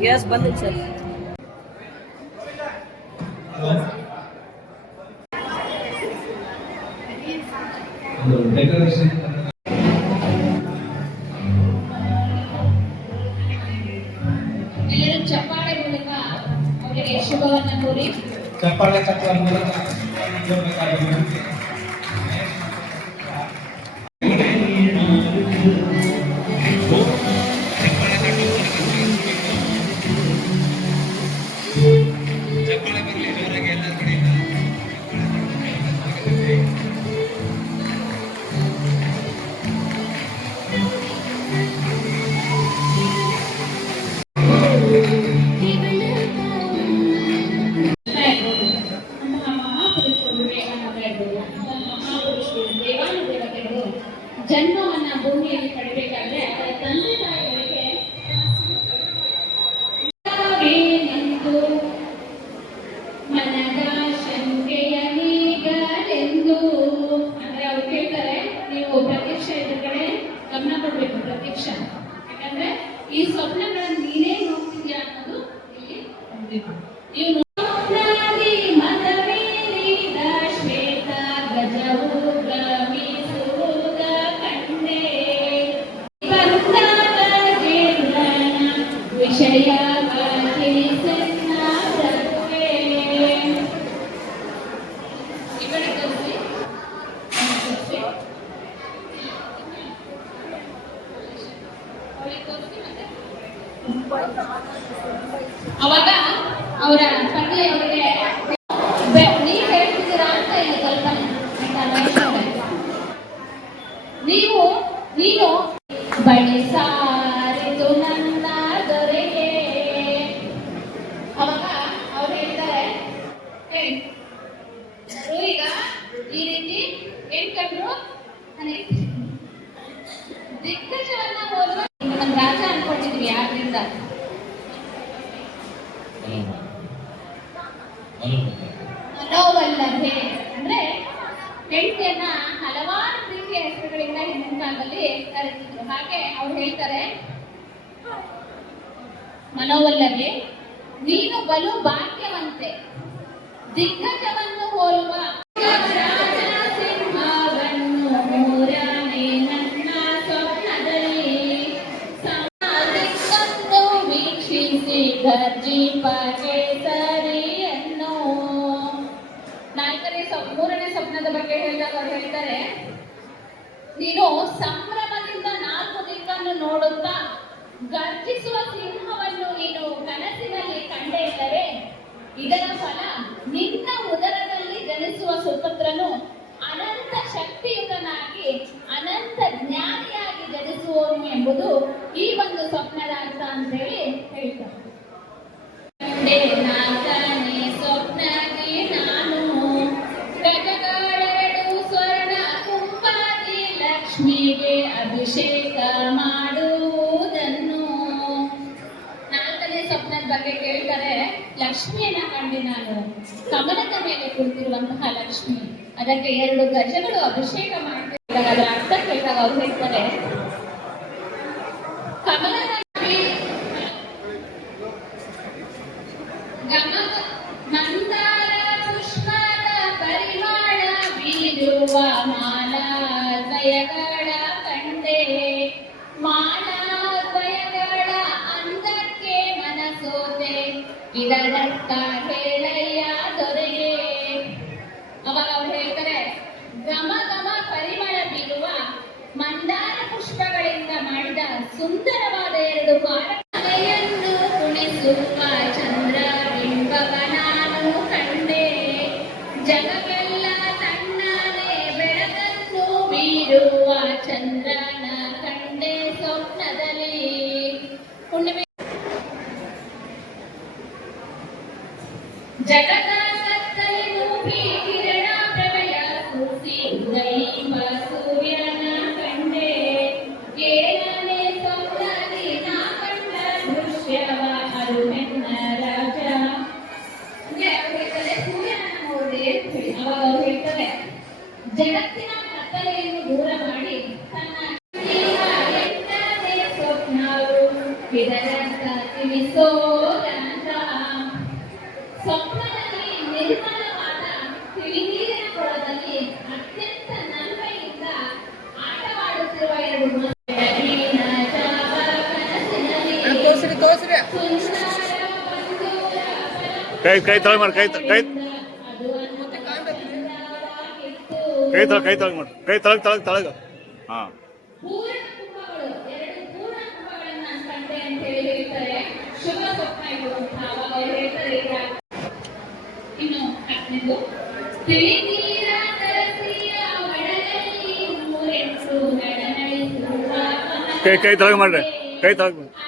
Gas ಬಂದಿತ್ತು sir decoration ಎಲ್ಲರೂ ಚಪ್ಪಾಳೆ ಮೂಲಕ ಅವರಿಗೆ ಶುಭವನ್ನು ಕೋರಿ ಚಪ್ಪಾಳೆ ಚಪ್ಪಾಳೆ ಮೂಲಕ ಒಂದು ಕಲ್ಪನೆ ನೀವು ನೀನು ಬಳೆ ಸಾರಿದು ನನ್ನ ದೊರೆಗೆ ಅವಾಗ ಅವ್ರು ಹೇಳ್ತಾರೆ ಈಗ ಈ ರೀತಿ ಹೇಳ್ಕೊಂಡ್ರು ದಿಗ್ಗಜವನ್ನ ಹೋದ್ರು ನಮ್ಮ ರಾಜ ಅನ್ಕೊಂಡಿದ್ವಿ ಆದ್ರಿಂದ ಮನೋವಲ್ಲಭೆ ಅವ್ರು ಹೇಳ್ತಾರೆ ಮನೋವಲ್ಲಗೆ ನೀನು ಬಲು ಭಾಗ್ಯವಂತೆ ದಿಗ್ಗಜವನ್ನು ಹೋಲುವ ಲಕ್ಷ್ಮಿಯನ್ನ ಕಂಡೆ ನಾನು ಕಮಲದ ಮೇಲೆ ಕುಳಿತಿರುವಂತಹ ಲಕ್ಷ್ಮಿ. ಅದಕ್ಕೆ ಎರಡು ಗಜಗಳು ಅಭಿಷೇಕ ಮಾಡಿದಾಗ ಅದರ ಅರ್ಥ ಕೇಳಿದಾಗ ಅವ್ರು ಹೇಳ್ತಾರೆ ಹೇಳ್ತಾರೆ ಜಗತ್ತಿನ ಕತ್ತಲೆಯನ್ನು ದೂರ ಮಾಡಿ ತನ್ನ ಇದರರ್ಥ ಸ್ವಪ್ನದಲ್ಲಿ ನಿರ್ಮಲವಾದ ತಿಳಿನೀರಿನ ಕೊಳದಲ್ಲಿ ಅತ್ಯಂತ ಆಟವಾಡುತ್ತಿರುವ ಎರಡು ಕೈ ಕೈ ಮಾಡಿ ಕೈ ಕೈ ಕೈ ತಳ ಕೈ ತಳಗ್ ಮಾಡ್ರಿ. ಕೈ ತಳಗ್ ತಳಗ್ ತಳಗ. ಹಾ. ಕೈ ಕೈ ತಳಗ್ ಮಾಡ್ರಿ. ಕೈ ತಳಗ್ ಮಾಡ್ರಿ.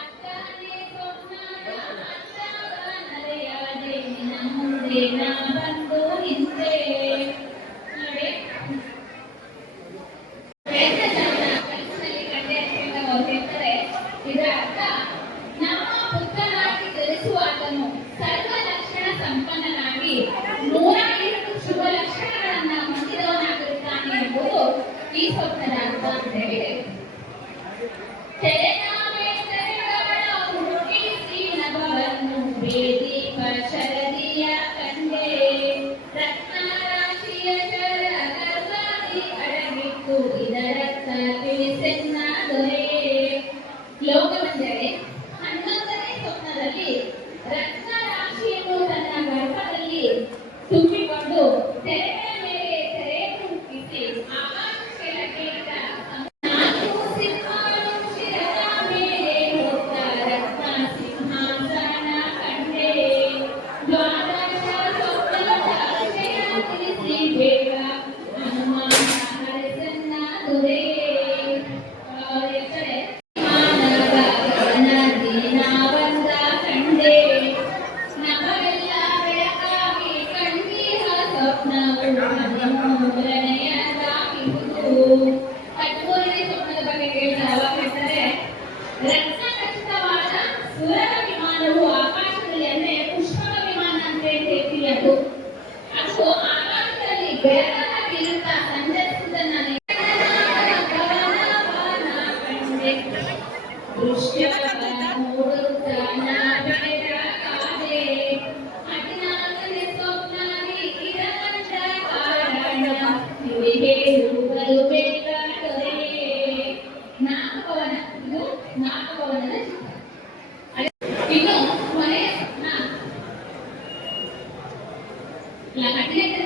la cartera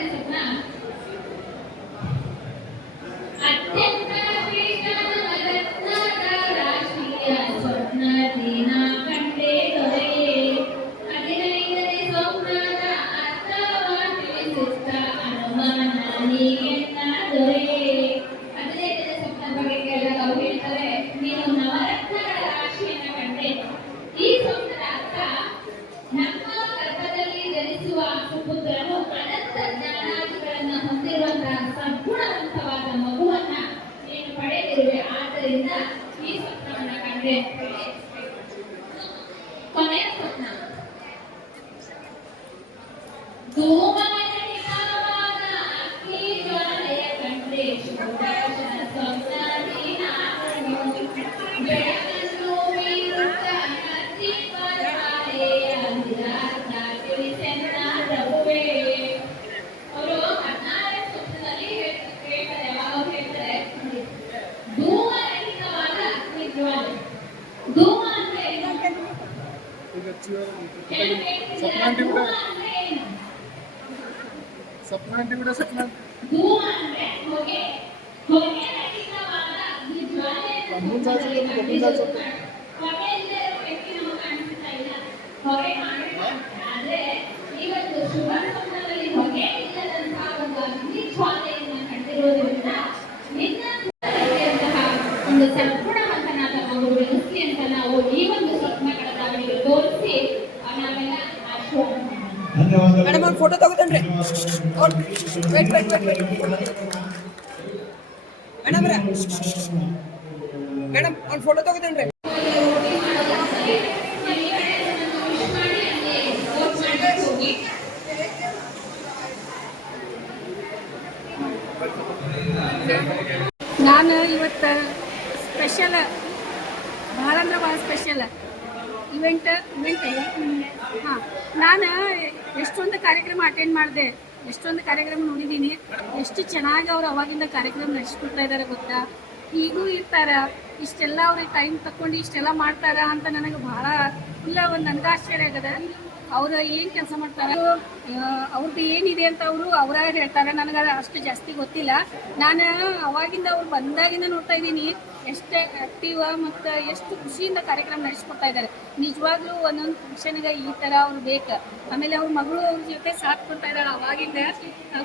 സ്വപ്നാന്റി കൂടെ സ്വപ്നാന്റി കൂടെ സ്വപ്ന ಮೇಡಮ್ ಮೇಡಮ್ ಒಂದು ಫೋಟೋ ತಗೋತೇನ್ರಿ ನಾನು ಇವತ್ತು ಸ್ಪೆಷಲ್ ಭಾಳ ಅಂದ್ರೆ ಭಾಳ ಸ್ಪೆಷಲ್ ಇವೆಂಟ್ ಇವೆಂಟ್ ಹಾಂ, ನಾನು ಎಷ್ಟೊಂದು ಕಾರ್ಯಕ್ರಮ ಅಟೆಂಡ್ ಮಾಡಿದೆ. ಎಷ್ಟೊಂದು ಕಾರ್ಯಕ್ರಮ ನೋಡಿದ್ದೀನಿ. ಎಷ್ಟು ಚೆನ್ನಾಗಿ ಅವ್ರು ಅವಾಗಿಂದ ಕಾರ್ಯಕ್ರಮ ನಡೆಸ್ಕೊಡ್ತಾ ಇದ್ದಾರೆ ಗೊತ್ತಾ? ಈಗೂ ಇರ್ತಾರ. ಇಷ್ಟೆಲ್ಲ ಅವ್ರಿಗೆ ಟೈಮ್ ತಕೊಂಡು ಇಷ್ಟೆಲ್ಲ ಮಾಡ್ತಾರ ಅಂತ ನನಗೆ ಬಹಳ, ಇಲ್ಲ ಒಂದು ನನಗೆ ಆಶ್ಚರ್ಯ ಆಗದ. ಅವ್ರು ಏನು ಕೆಲಸ ಮಾಡ್ತಾರ? ಅವ್ರದ್ದು ಏನಿದೆ ಅಂತ ಅವರು ಅವರ ಹೇಳ್ತಾರೆ. ನನಗೆ ಅಷ್ಟು ಜಾಸ್ತಿ ಗೊತ್ತಿಲ್ಲ. ನಾನು ಅವಾಗಿಂದ ಅವ್ರು ಬಂದಾಗಿಂದ ನೋಡ್ತಾ ಇದ್ದೀನಿ. ಎಷ್ಟು ಆಕ್ಟಿವ್ ಮತ್ತು ಎಷ್ಟು ಖುಷಿಯಿಂದ ಕಾರ್ಯಕ್ರಮ ನಡೆಸ್ಕೊಡ್ತಾ ಇದ್ದಾರೆ ನಿಜವಾಗ್ಲೂ ಒಂದೊಂದು ಫಂಕ್ಷನ್ಗೆ ಈ ಥರ ಅವ್ರು ಬೇಕು. ಆಮೇಲೆ ಅವ್ರ ಮಗಳು ಅವ್ರ ಜೊತೆ ಸಾಥ್ ಕೊಡ್ತಾ ಇದ್ದಾರೆ ಅವಾಗಿಂದ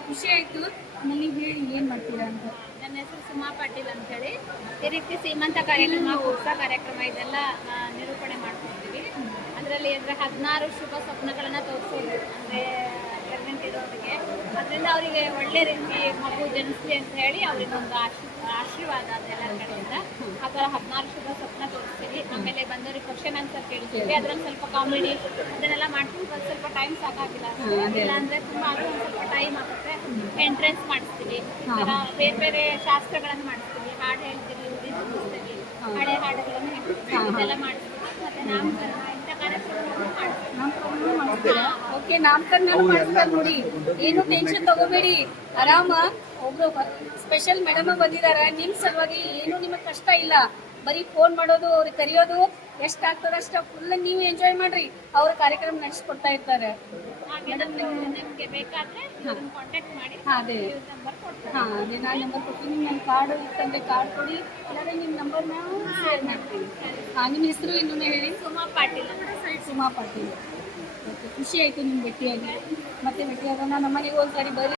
ಖುಷಿ ಆಯಿತು. ಆಮೇಲೆ ಹೇಳಿ ಏನು ಮಾಡ್ತೀರಾ ಅಂತ. ನನ್ನ ಹೆಸರು ಸುಮಾ ಪಾಟೀಲ್ ಅಂತೇಳಿ ಈ ರೀತಿ ಸೀಮಂತ ಕಾರ್ಯಕ್ರಮ, ಉತ್ಸವ ಕಾರ್ಯಕ್ರಮ ಇದೆಲ್ಲ ಅದರಲ್ಲಿ ಅಂದರೆ ಹದಿನಾರು ಶುಭ ಸ್ವಪ್ನಗಳನ್ನ ತೋರಿಸೋದು. ಅಂದರೆ ಪ್ರೆಗ್ನೆಂಟ್ ಇರೋರಿಗೆ. ಅದರಿಂದ ಅವರಿಗೆ ಒಳ್ಳೆ ರೀತಿ ಮಗು ಜನಿಸಲಿ ಅಂತ ಹೇಳಿ ಅವ್ರಿಗೆ ಒಂದು ಆಶೀ ಆಶೀರ್ವಾದ ಅದೆಲ್ಲ ಕಡೆಯಿಂದ. ಆ ಥರ ಹದಿನಾರು ಶುಭ ಸ್ವಪ್ನ ತೋರಿಸ್ತೀವಿ. ಆಮೇಲೆ ಬಂದವ್ರಿಗೆ ಕ್ವಶನ್ ಆನ್ಸರ್ ಕೇಳ್ತೀವಿ ಅದ್ರಲ್ಲಿ ಸ್ವಲ್ಪ ಕಾಮಿಡಿ ಅದನ್ನೆಲ್ಲ ಮಾಡ್ತೀವಿ. ಒಂದು ಸ್ವಲ್ಪ ಟೈಮ್ ಸಾಕಾಗಿಲ್ಲ ಇಲ್ಲ ಅಂದರೆ ತುಂಬ ಅದು ಒಂದು ಸ್ವಲ್ಪ ಟೈಮ್ ಆಗುತ್ತೆ. ಎಂಟ್ರೆನ್ಸ್ ಮಾಡಿಸ್ತೀವಿ. ಬೇರೆ ಬೇರೆ ಶಾಸ್ತ್ರಗಳನ್ನು ಮಾಡಿಸ್ತೀವಿ. ಹಾಡು ಹೇಳ್ತೀವಿ ಹಳೆ ಹಾಡುಗಳನ್ನು ಹೇಳ್ತೀವಿ. ಅದೆಲ್ಲ ಮಾಡ್ತೀವಿ ಮತ್ತೆ ನಾಮಕರಣ. ಓಕೆ ನಾಮಕರಣ ಮಾಡ್ತಾರೆ ನೋಡಿ ಏನು ಟೆನ್ಷನ್ ತಗೋಬೇಡಿ. ಆರಾಮ. ಒಬ್ರು ಸ್ಪೆಷಲ್ ಮೇಡಮ್ ಬಂದಿದ್ದಾರೆ. ನಿಮ್ ಸಲುವಾಗಿ ಏನು ನಿಮಗೆ ಕಷ್ಟ ಇಲ್ಲ. ಬರೀ ಫೋನ್ ಮಾಡೋದು ಅವ್ರಿಗೆ ಕರೆಯೋದು ಎಷ್ಟಾಗ್ತದ ಅಷ್ಟ ಅಷ್ಟು ಫುಲ್ ನೀವು ಎಂಜಾಯ್ ಮಾಡ್ರಿ. ಅವ್ರ ಕಾರ್ಯಕ್ರಮ ನಡೆಸ್ಕೊಡ್ತಾ ಇರ್ತಾರೆ. ಹಾಗೆ ನಮ್ಗೆ ಬೇಕಾದರೆ ಕಾಂಟ್ಯಾಕ್ಟ್ ಮಾಡಿ. ಅದೇ. ಹಾಂ ಅದೇ. ನಾನು ನಂಬರ್ ಕೊಡ್ತೀನಿ. ನನ್ನ ಕಾರ್ಡು ಇತ್ತಂದ್ರೆ ಕಾರ್ಡ್ ಕೊಡಿ. ಇಲ್ಲಾಂದ್ರೆ ನಿಮ್ಮ ನಂಬರ್ನ ಶೇರ್ ಮಾಡ್ತೀನಿ ಹಾಂ ನಿಮ್ಮ ಹೆಸರು ಇನ್ನೊಮ್ಮೆ ಹೇಳಿ? ಸುಮಾ ಪಾಟೀಲ್ ಸುಮಾ ಪಾಟೀಲ್. ಖುಷಿ ಆಯಿತು ನಿಮ್ಮ ಭೇಟಿಯಾಗಿ. ಮತ್ತೆ ಭೇಟಿಯಾಗೋಣ. ನಮ್ಮ ಮನೆಗೆ ಒಂದ್ಸರಿ ಬರ್ರಿ